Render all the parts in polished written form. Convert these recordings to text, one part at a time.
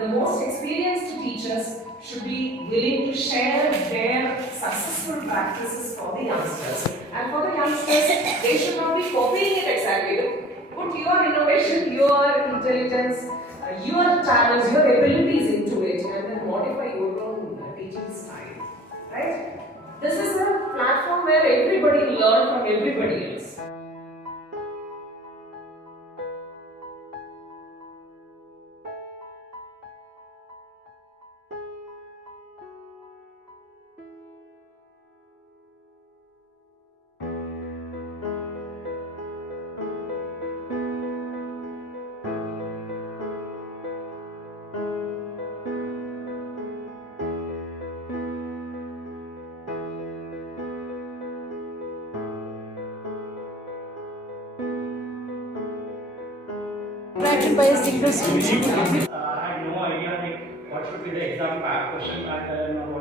the most experienced teachers should be willing to share their successful practices for the youngsters. And for the youngsters, they should not be copying it exactly. Put your innovation, your intelligence, your talents, your abilities into it, and then modify your own teaching style. Right? This is a platform where everybody learns from everybody else. By a single student. I had no idea like what should be the exam question pattern or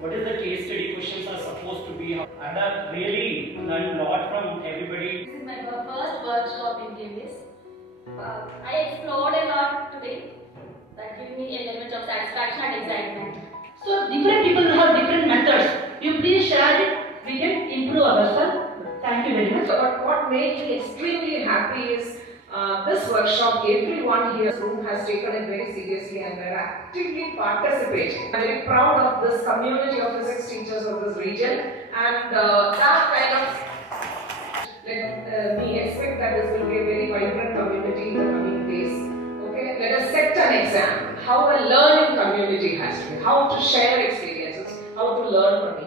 what is the case study questions are supposed to be. I have really learned a lot from everybody. This is my first workshop in KVS. I explored a lot today. That gives me a element of satisfaction and excitement. So different people have different methods. You please share it. We can improve ourselves. Thank you very much. But what made me extremely happy is this workshop, everyone here in this room has taken it very seriously and are actively participating. I'm very proud of this community of physics teachers of this region, and that kind of let me expect that this will be a very vibrant community in the coming days. Okay, let us set an exam how a learning community has to be, how to share experiences, how to learn from